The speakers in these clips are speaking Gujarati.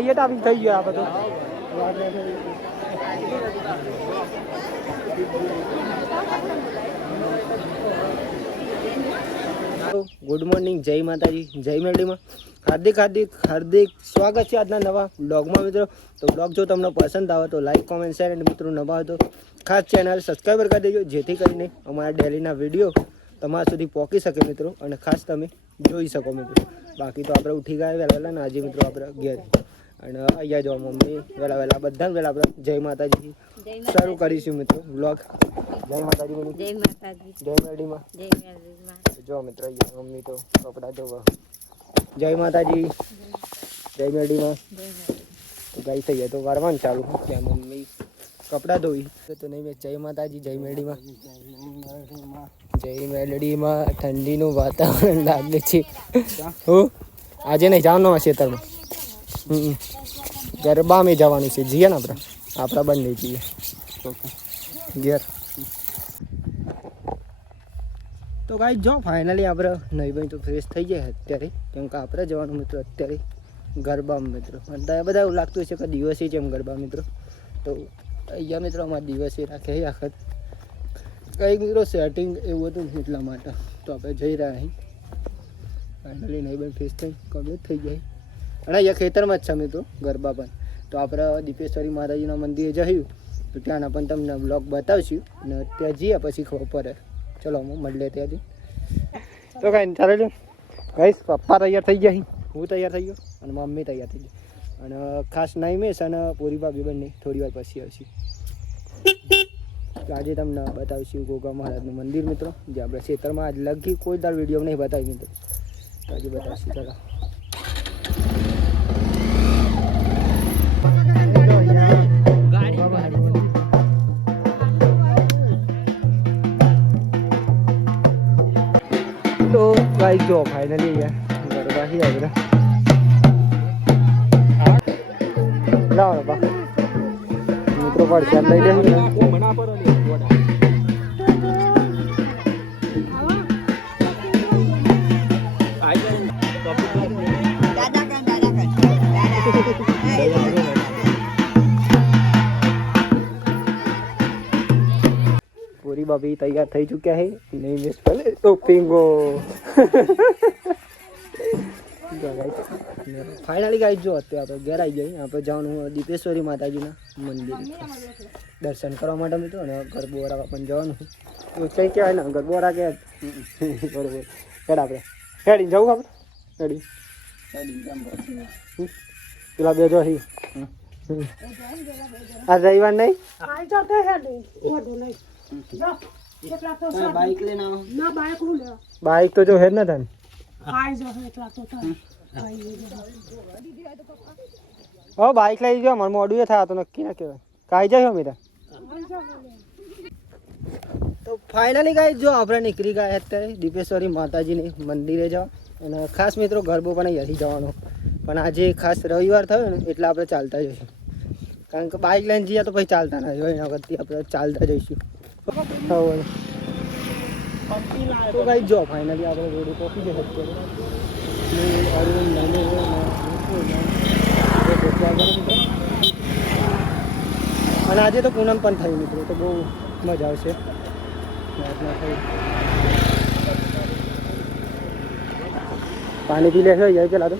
નહીં ટાપી થઈ ગયો આ બધું. ગુડ મોર્નિંગ, જય માતાજી, જય મેરડીમાં હાર્દિક સ્વાગત છે આજના નવા બ્લોગમાં મિત્રો. તો બ્લોગ જો તમને પસંદ આવે તો લાઈક, કોમેન્ટ, શેર અને મિત્રો નવા હોય તો ખાસ ચેનલ સબસ્ક્રાઈબર કરી દેજો, જેથી કરીને અમારા ડેલીના વિડીયો તમારા સુધી પહોંચી શકે મિત્રો, અને ખાસ તમે જોઈ શકો મિત્રો. બાકી તો આપણે ઉઠી ગયા વહેલા ને આજે મિત્રો આપણે ઘેર, અને અહીંયા જો મમ્મી વહેલા બધા વહેલા આપણે જય માતાજી શરૂ કરીશું મિત્રો બ્લોગ. જય માતાજી, જય મેરડીમાં. જો મિત્રો અહીંયા મમ્મી તો કપડાં ધોવા. જય માતાજી, જય મેરડીમાં. ગાઈ થઈ જાય તો વારવાનું ચાલુ. ત્યાં મમ્મી કપડાં ધોઈ તો નહીં મેં. જય માતાજી, જય મેરડીમાં. જય મેરડીમાં. ઠંડીનું વાતાવરણ લાગે છે. હું આજે નહીં જવાનું ખેતરમાં, ગરબામાં જવાનું છે. જઈએ ને આપણા બંને જઈએ ઘેર. તો ગાઈ જો ફાઇનલી આપણે નહીં ભાઈ તો ફ્રેશ થઈ જાય અત્યારે, કેમ કે આપણે જવાનું મિત્રો અત્યારે ગરબામાં મિત્રો. અને ત્યાં બધા એવું લાગતું હશે કે દિવસે છે એમ ગરબા મિત્રો. તો અહીંયા મિત્રો અમારા દિવસે રાખે આખત કંઈક મિત્રો સેટિંગ એવું હતું એટલા માટે તો આપણે જઈ રહ્યા અહીં. ફાઇનલી નહીં ભાઈ ફ્રેશ થઈ કમ્પ્લીટ થઈ જાય. અને અહીંયા ખેતરમાં જ છે મિત્રો ગરબા પણ. તો આપણે દીપેશ્વરી માતાજીના મંદિરે જઈશું તો ત્યાંના પણ તમને બ્લોગ બતાવશું, અને ત્યાં જઈએ પછી ખબર પડે. ચલો અમે મળીએ ત્યાંથી. તો કાંઈ ચાલે છે ગાઈસ, પપ્પા તૈયાર થઈ ગયા, હું તૈયાર થઈ ગયો અને મમ્મી તૈયાર થઈ ગઈ. અને ખાસ નાઈમેશ અને પૂરી ભાભી બંને થોડી વાર પછી આવશે. તો આજે તમને બતાવીશું ગોગા મહારાજનું મંદિર મિત્રો, જે આપણે ખેતરમાં આજ લગી કોઈ દર વિડીયો નહીં બતાવી મિત્રો. તો આજે બતાવીશું. ચાલો તો ગાઈસ જો ફાઇનલી ગરબા થી આવી લાવો બા મિત્રો પર ચાલ લઈ લે. પૂરી ભાભી તૈયાર થઈ ચૂક્યા है. नहीं मिस पहले तो पिंगो ફાઇનલી ગાઈ જો અત્યારે આપણે ઘેર આવી જઈએ. આપણે જવાનું દીપેશ્વરી માતાજીના મંદિર દર્શન કરવા માટે મિત્રો, અને ગરબો રાખવા પણ જવાનું. એવું કંઈ કહેવાય ને ગરબો રાખે બરોબર. હેડ આપણે હેડી જવું આપણે હેડી પેલા બે જો આ રવિવાર નહીં બાઈક તો જો હેડ ને તને બાઈક લઈ ગયો મને મોડું એ થાય તો નક્કી ના કહેવાય. કાંઈ જાય મીરા. તો ફાઇનલી ગાઈ જો આપણે નીકળી ગયા અત્યારે દીપેશ્વરી માતાજીની મંદિરે જાઓ. અને ખાસ મિત્રો ગરબો પણ અહીંયાથી જવાનો, પણ આજે ખાસ રવિવાર થયો ને એટલે આપણે ચાલતા જઈશું, કારણ કે બાઇક લઈને જઈએ તો પછી ચાલતા ના જોઈએ, એના કરતી આપણે ચાલતા જઈશું. તો ગાઈ જો ફાઇનલી આપણે રોડ પહોંચી જશે અત્યારે. અને આજે તો પૂનમ પણ થઈ મિત્રો, તો બહુ મજા આવશે. પાણી પી લેશો જાય પેલા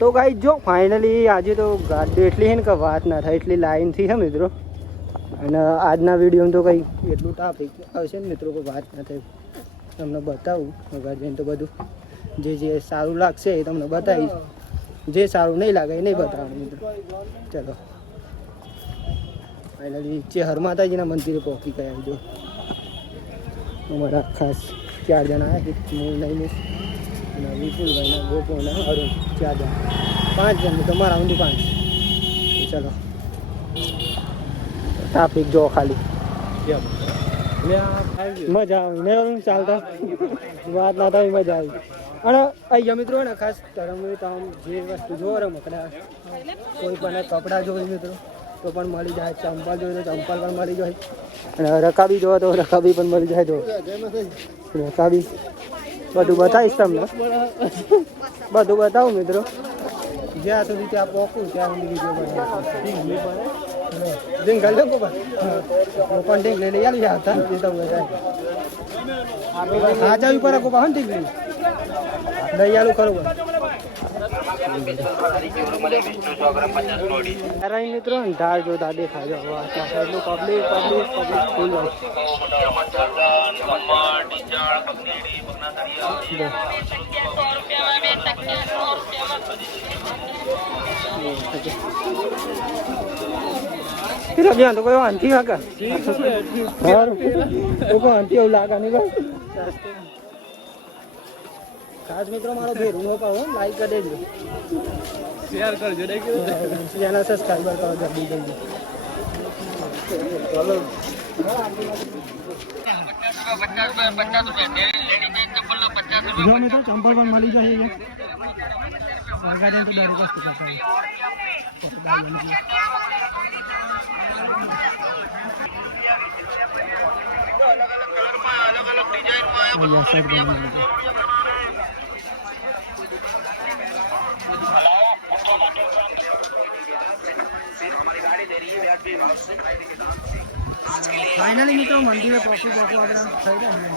તો ગાઈ જો ફાઇનલી આજે તો ગાડી એટલી છે ને કે વાત ના થાય એટલી લાઈનથી છે મિત્રો. અને આજના વિડીયોમાં તો કંઈ એટલું ટ્રાફિક આવશે ને મિત્રો કોઈ વાત ના થાય. તમને બતાવું આગળ જઈને તો બધું જે સારું લાગશે એ તમને બતાવીશ, જે સારું નહીં લાગે એ નહીં બતાવવાનું મિત્રો. ચલો ફાઇનલી નીચે હર માતાજીના મંદિરે પહોંચી ગયા. જો અમારા ખાસ 4 જણા આવ્યા છે, હું નહીં મિસ અને વિપુલભાઈના ગોપોના અરુણ 4 જણા 5 જણ તમારા ઊંધી 5. ચલો ટ્રાફિક જો ખાલી મજા આવી ને ચાલતા વાત ના થાય મજા આવી. અને અહીંયા મિત્રો ને ખાસ ધર્મની આમ જે વસ્તુ જોવો રમકડા કોઈ પણ કપડાં જોઈએ મિત્રો તો પણ મળી જાય, ચંપલ જોઈએ તો ચંપલ પણ મળી જાય, અને રકાબી જોવો તો રકાબી પણ મળી જાય. જો રકાબી બધું બતાવીશ તમને, બધું બતાવું મિત્રો. જ્યાં સુધી ત્યાં પહોંચું ત્યાં સુધી વિડીયો બનાવીશ. ગયો કોણ ઢીંગ લઈ આવી હતા એ તો બધા આ જાવી પર કોપા હન ઢીંગ લઈ આલું ખરું મિત્રો. ધાર જોતા દેખાય એટલું પબ્લિક ફૂલ હોય. અભિયાન તો કોઈ વાંધી વાગા વાંધી એવું લાગે નહીં ભાઈ. ખાસ મિત્રો મારો ભેરું નો પાવો લાઈક કરી દેજો, શેર કરજો, ચેનલ સબસ્ક્રાઈબર કરો જલ્દી જલ્દી. ચલો જો મિત્રો ચંપલ પણ મળી જશે ગાર્ડન તો દરેક વસ્તુ કરતા फाइनली મિત્રો મંદિરે પહોંચું આપણે થઈ જાય.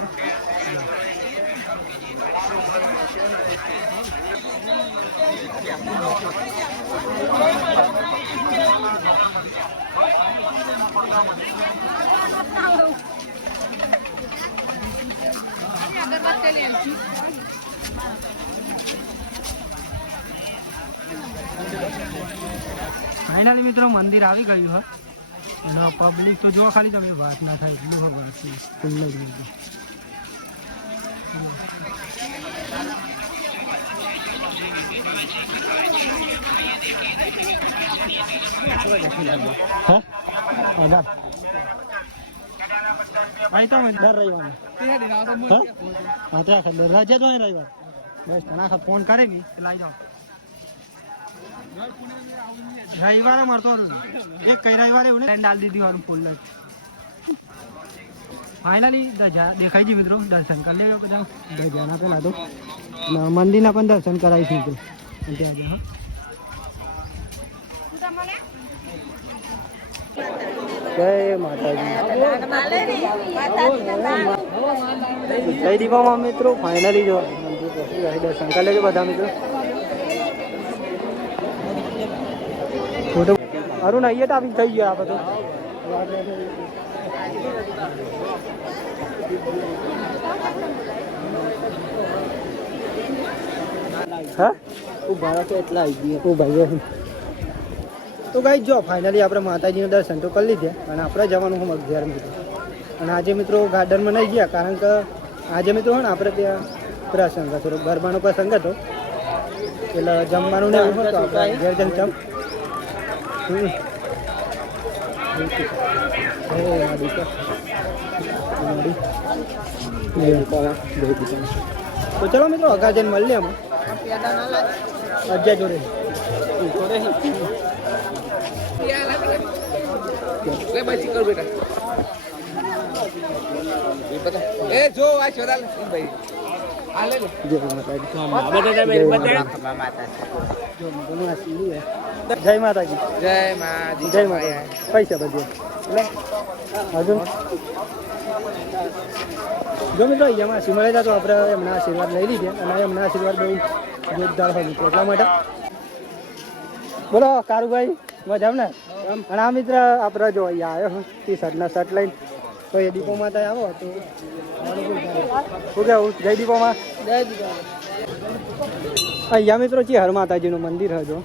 ફાઇનલી મિત્રો મંદિર આવી ગયું હોય અને પબ્લિક તો જો ખાલી તમે વાત ના થાય એટલું ખબર છે ફૂલ જ રીતે. ભાઈ તો દર રવિવાર રજા તો રવિવાર બસ નાખા ફોન કરે ને લાવી જાઓ. રવિવારે મળતો એક કઈ રવિવારે એવું ને ડાલ દીધી વાળું ફૂલ જ. ફાઇનલી ધજા દેખાય છે મિત્રો, દર્શન કરી લેજો બધા ધજાના પેલા તો મંદિરના પણ દર્શન કરાવીશું મિત્રો. ત્યાં હા જય માતાજી. જય દીપામાં મિત્રો ફાઇનલી જો દર્શન કરી લેજો બધા મિત્રો. ફોટો અરુણ અહીંયા તો આવી થઈ ગયો આ બધો. હા ઉભા તો એટલા આવી ગયા ઉભા ગયા. તો ગાઈ જો ફાઇનલી આપણે માતાજીના દર્શન તો કરી લીધા અને આપણે જવાનું હું 11 મિત્રો. અને આજે મિત્રો ગાર્ડનમાં નહીં ગયા કારણ કે આજે મિત્રો ને આપણે ત્યાં પ્રસંગ હતો, ગરબાનો પ્રસંગ હતો એટલે જમવાનું ને એવું હતું. આપણે ઘેર જઈને જમ તો ચલો મિત્રો અગા જઈને મળીએ અમે અજ્જા જોડે. જય માતાજી. જય માતાજી. જય માતા. પૈસા બધે હજુ જો મિત્રો અહીંયામાં સિમળે હતા તો આપણે એમના આશીર્વાદ લઈ લીધા અને એમના આશીર્વાદ બહુ જોરદાર હોય મિત્રો. એટલા માટે બોલો કારુભાઈ મજામ ને. અને આ મિત્ર આપણે જો અહીંયા આવ્યો ટી શર્ટના શર્ટ લઈને તો એ દીપો માતા આવો તો શું કેવું જય દીપોમાં. જય દીપો. અહીંયા મિત્રો છે હર માતાજીનું મંદિર હજો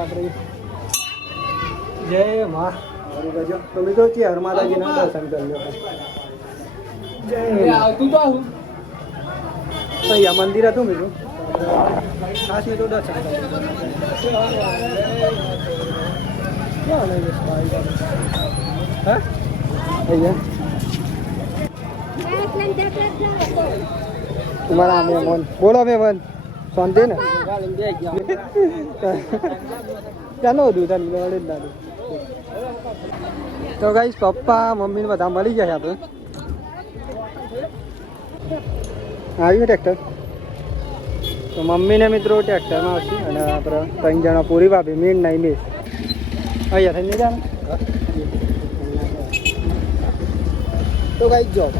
આપણે જય મા તો મિત્રો છે હર માતાજીના દર્શન કરી લો. અહીંયા મંદિર હતું મિત્રો ખાસ મિત્રો દર્શન હા તમારા મહેમાન બોલો મહેમાન શાંતિ ને ચાલો દૂધ દાદુ. તો ગાઈસ પપ્પા મમ્મી ને બધા મળી જાય આપણે. આવ્યું ટ્રેક્ટર તો મમ્મીને મિત્રો ટ્રેક્ટરમાં આવશે અને આપણે 3 જણા પૂરી ભાભી મીન નહીં મિસ અહીંયા થઈ જાય તો કઈ જો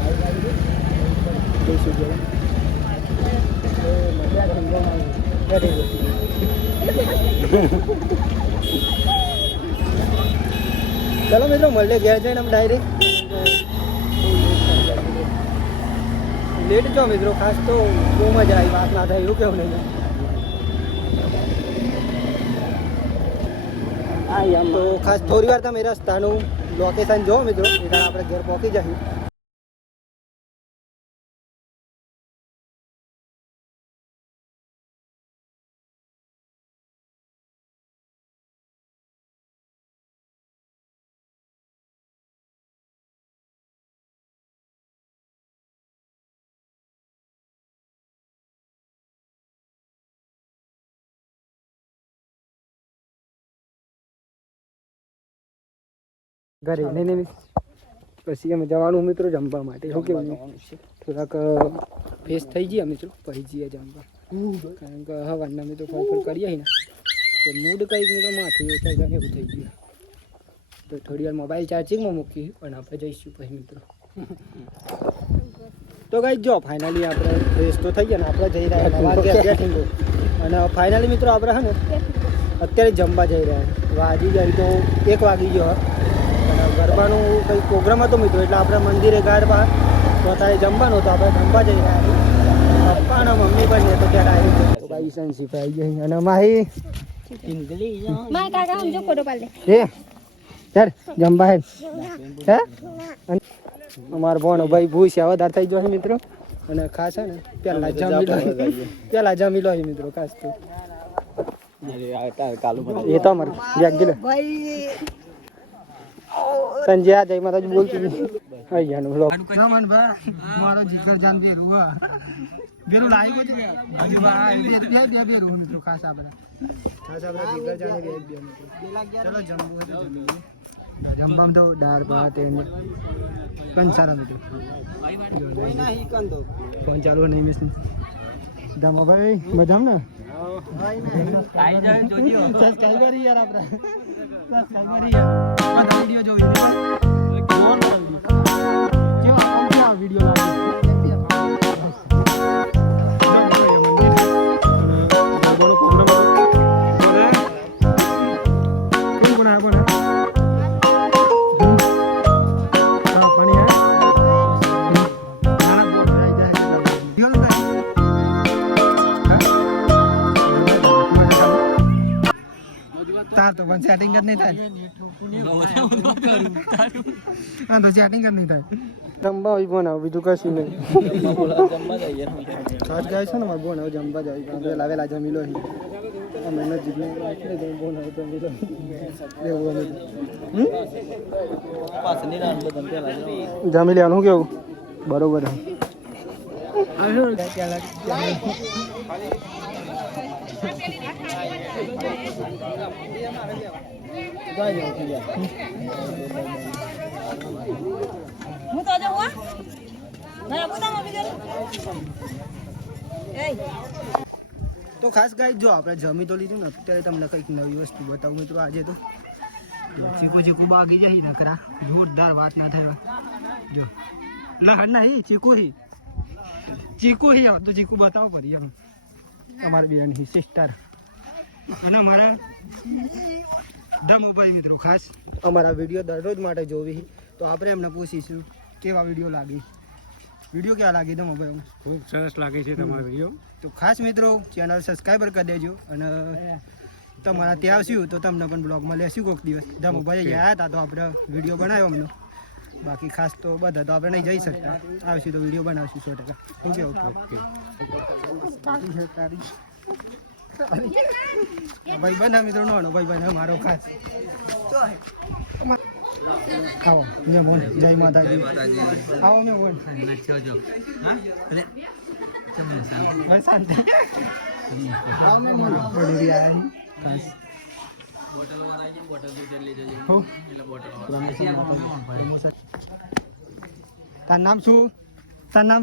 ચલો મિત્રો મળીએ ઘેર જઈને આમ ડાયરેક્ટ લેટ જો મિત્રો ખાસ તો બહુ મજા આવી વાત ના થાય એવું કેવું નહીં તો ખાસ થોડી વાર તમે રસ્તાનું લોકેશન જો મિત્રો એટલે આપણે ઘેર પહોંચી જઈએ ઘરે નહીં પછી અમે જવાનું મિત્રો જમવા માટે શું કેવું થોડાક ફેસ થઈ ગયા મિત્રો પછી જઈએ જમવા કારણ કે હવાના મિત્રો ફરફર કરીએ ને તો મૂડ કંઈક મિત્રો માથું થઈ જાય એવું થઈ ગયું તો થોડી વાર મોબાઈલ ચાર્જિંગમાં મૂકી અને આપણે જઈશું પછી મિત્રો તો કંઈક જો ફાઇનલી આપણે ફ્રેશ તો થઈ ગયા ને આપણે જઈ રહ્યા અને ફાઇનલી મિત્રો આપણે હે ને અત્યારે જમવા જઈ રહ્યા વાગી જાય તો 1 વાગી ગયો અને ગરબાનું કંઈ પ્રોગ્રામ હતો મિત્રો એટલે આપણે મંદિરે ગરબા તો અત્યારે જમવાનું તો આપણે જમવા જઈ રહ્યા પપ્પા અને મમ્મી પણ તો ત્યારે આવી ગયો ભાઈ સંસીફ આવી ગઈ અને માહી હે ચાલ જમવા હે અમારો ભણો ભાઈ ભૂસ્યા વધારે થઈ જશે મિત્રો અને ખાસ છે ને પેલા જમી લો મિત્રો ખાસ તો એ તો અમારે ગેલે સંજય આ જય માતાજી બોલતું અહીંયા બ્લોગ મારો જીગર જાન બેરું બેરું લાવ્યો છે બે બેરું મિત્રો ખાસ આપણે જીગર જાને બે મિત્રો ચલો જમવું તો જમીએ જમવામાં તો દાળ ભાત એને કંસારા મિત્રો ફોન ચાલુ નહીં મિસ દમો ભાઈ મજામ ને આઈ જાય જોજો સબસ્ક્રાઇબર યાર આપડા સબસ્ક્રાઇબર યાર આ વિડિયો જોઈ જો આ વિડિયો તો પણ સેટિંગ જ નહીં થાય હા તો સેટિંગ જ નહીં થાય જમવા આવી બનાવ બીજું કશું નહીં ખાસ ગાય છે ને મારે બનાવ જમવા જાય લાવેલા જમી લો અમે નજીક બનાવ જમી લો એવું જમી લેવાનું કેવું બરોબર તો ખાસ ગાય જો આપણે જમી તો લીધું ને અત્યારે તમને કંઈક નવી વસ્તુ બતાવું મિત્રો આજે તો ચીકુ બાગી જાય નકરા જોરદાર વાત ના થાય જો લહણ નહીં ચીકુ હી તો ચીકુ બતાવો પડી એમ અમારી બેન હી સિસ્ટર અને અમારા ધમોભાઈ મિત્રો ખાસ અમારા વિડીયો દરરોજ માટે જોવી તો આપણે એમને પૂછીશું કેવા વિડીયો લાગી વિડીયો કેવા લાગી ધમોભાઈ ખૂબ સરસ લાગે છે તમારો વિડીયો તો ખાસ મિત્રો ચેનલ સબસ્ક્રાઈબર કરી દેજો અને તમારા ત્યાં આવશું તો તમને પણ બ્લોગમાં લેશું કોઈક દિવસ ધમોભાઈ ગયા હતા તો આપણે વિડીયો બનાવ્યો અમને બાકી ખાસ તો બધા તો આપણે નહીં જઈ શકતા આવશું તો વિડીયો બનાવશું 100% શું કેવું ભાઈ બના મિત્રો નો ભાઈ બના મારો ખાસ આવો મેં બોલ જય માતાજી આવો મેં બોલ શાંતિ આવો મેં બોલ બોલી આવી ખાસ બોટલ વાળા છે બોટલ દૂધ લઈ જજો હો એટલે બોટલ તાર નામ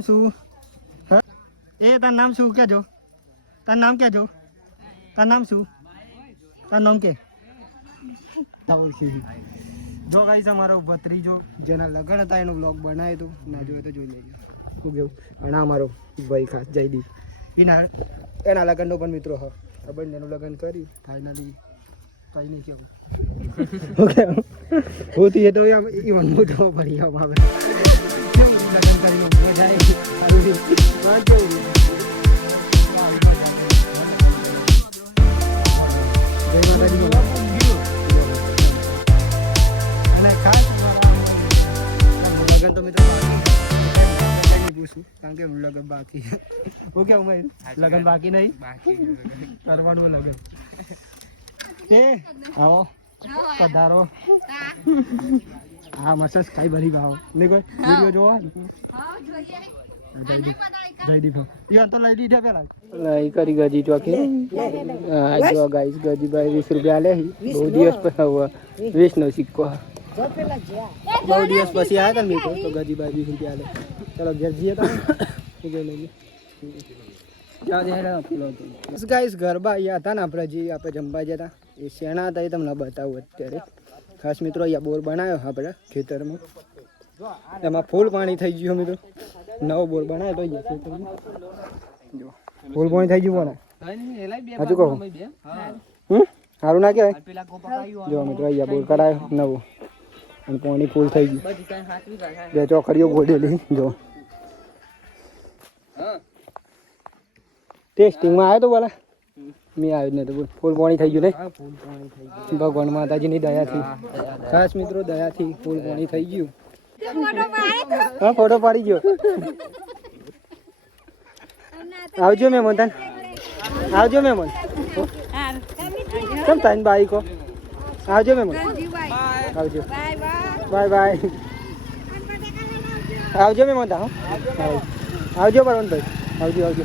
શું એ તારું નામ શું કહેજો? તારું નામ કહેજો. તારું નામ શું? તારું નામ કે? જો ગાઈસ અમારો ભત્રીજો જેના લગ્ન હતા એનો બ્લોગ બનાવ્યો હતો, ના જોયો તો જોઈ લેજો. ખૂબ એવું. અને અમારો ભાઈ ખાસ જયદીપ એના લગ્નનો પણ મિત્રો હા આ બંનેનું લગ્ન કર્યું ફાઇનલી કઈ નહીં કેવું ઓકે હોતી તો ઈવન મોટો પડી ગયો આપણે લગ્ન કરીને મજા આવી સારું અને ખાસ લગ્ન તો મિત્રો કારણ કે લગ્ન બાકી ઓકે ઉમેર લગ્ન બાકી નહીં કરવાનું લગ્ન એ આવો પધારો હા મસ્ત ખાઈ ભરી આવો ને કોઈ વિડિયો જોવા જયદીપ યો તો લઈ દીધા પેલા લઈ કરી ગજી ચોકી આ જો ગાઈસ ગજીભાઈ 20 રૂપિયા લે બહુ દિવસ પછી 20 નો સિક્કો બહુ દિવસ પછી આવ્યા હતા મિત્રો તો ગજીભાઈ 20 રૂપિયા લે ચલો ઘેર જઈએ તો લઈએ ગાઈસ ગરબા અહીંયા હતા ને આપણે જે આપણે જમવા જતા એ શેણા હતા એ તમને બતાવું અત્યારે ખાસ મિત્રો અહીંયા બોર બનાવ્યો આપણે ખેતરમાં એમાં ફૂલ પાણી થઈ ગયું મિત્રો નવો બોર બનાવ્યો તો અહીંયા ખેતરમાં જો ફૂલ પાણી થઈ ગયું ને હજુ કહો સારું ના કહેવાય જો મિત્રો અહીંયા બોર કરાયો નવો અને પાણી ફૂલ થઈ ગયું બે ચોકડીઓ ગોડેલી જો ટેસ્ટિંગમાં આવ્યો તો બોલા મેં આવ્યો જ નહીં તો ફૂલ પાણી થઈ ગયું નહીં ભગવાન માતાજીની દયાથી ખાસ મિત્રો દયાથી ફૂલ પાણી થઈ ગયું હા ફોટો પાડી ગયો આવજો મહેમાન તને આવજો મહેમાન કેમ તારી બાઈકો આવજો મહેમાન આવજો બાય બાય આવજો મહેમાન તા આવજો પરવનભાઈ આવજો આવજો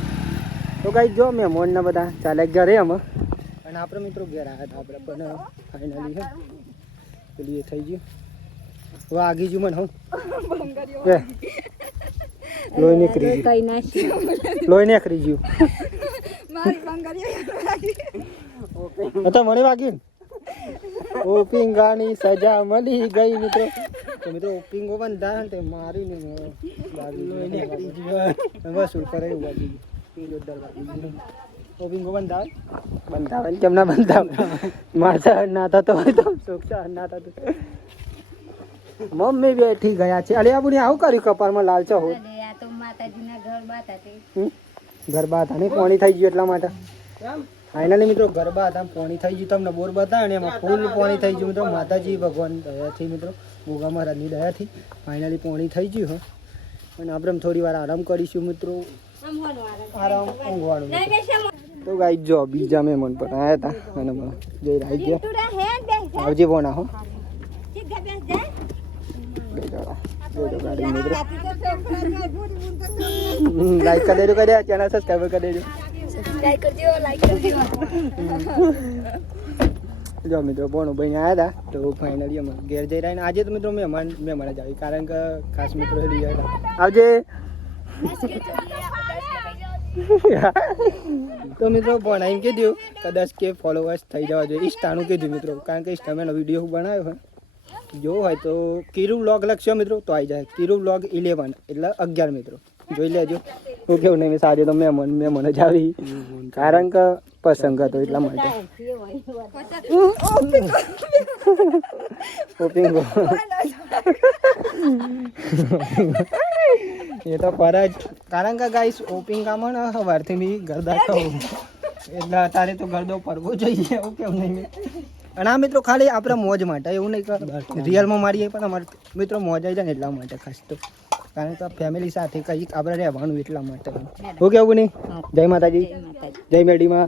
તો કઈ જો મહેમાન ને બધા ચાલે ઘરે અમે અને આપણે મિત્રો ઘેર આવ્યા હતા આપણે પણ ફાઇનલી હે પેલી એ થઈ ગયું વાગી ગયું મને હું લોહી નીકળી ગયું લોહી નીકળી ગયું તો મને વાગ્યું ઓ પિંગાની સજા મળી ગઈ મિત્રો તો મિત્રો પિંગો બંધા તે મારી ને લોહી નીકળી ગયું વસૂલ કરે એવું વાગી ગયું પિંગો બંધાવે કેમ ના બંધાવે માસા ના થતો હોય તો સોક્ષા ના થતો મમ્મી બેઠી ગયા છે અરે આવું આવું કર્યું કપાળમાં લાલચો હોય ગરબા હતા ને પાણી થઈ ગયું એટલા માટે ફાઇનલી મિત્રો ગરબા હતા પાણી થઈ ગયું તમને બોર બતાવે ને એમાં ફૂલ પાણી થઈ ગયું મિત્રો માતાજી ભગવાન દયાથી મિત્રો ગોગા મહારાજની દયાથી ફાઇનલી પાણી થઈ ગયું હો અને આપણે થોડી વાર આરામ કરીશું મિત્રો આરામ ઊંઘવાનું તો ગાઈ જો બીજા મહેમાન પણ આવ્યા હતા અને જઈ આવી ગયા આવજે બોના હો લાઈક કરી દેજો કર્યા ચેનલ સબસ્ક્રાઈબ કરી દેજો જો મિત્રો બોનો ભાઈ આવ્યા હતા તો ફાઇનલી અમે ઘેર જઈ રહ્યા આજે તો મિત્રો મહેમાન જ આવી કારણ કે ખાસ મિત્રો આવજે તો મિત્રો ભણાવીને કીધું કદાચ કે ફોલોવર્સ થઈ જવા જોઈએ ઇન્સ્ટાનું કીધું મિત્રો કારણ કે ઇન્સ્ટામાં એનો વિડીયો બનાવ્યો હોય જોવો હોય તો કીરુ વ્લોગ લખશો મિત્રો તો આવી જાય કીરુ વ્લોગ 11 એટલે 11 મિત્રો જોઈ લેજો હું કેવું નહીં સાજે તો મહેમાન જ આવી કારણ કે પસંદ હતો એટલા માટે એ તો પર જ કારણ કે ગાઈસ ઓપિંગામાં ને સવારથી બી ગરદા ખાવું એટલે અત્યારે તો ગરદો પડવો જોઈએ એવું કેમ નહીં અને આ મિત્રો ખાલી આપણે મોજ માટે એવું નહીં કે રિયલમાં મારીએ પણ અમારે મિત્રો મોજ આવી જાય ને એટલા માટે ખાસ તો કારણ કે ફેમિલી સાથે કંઈક આપણે રહેવાનું એટલા માટે હું કેવું નહીં જય માતાજી જય મેડીમાં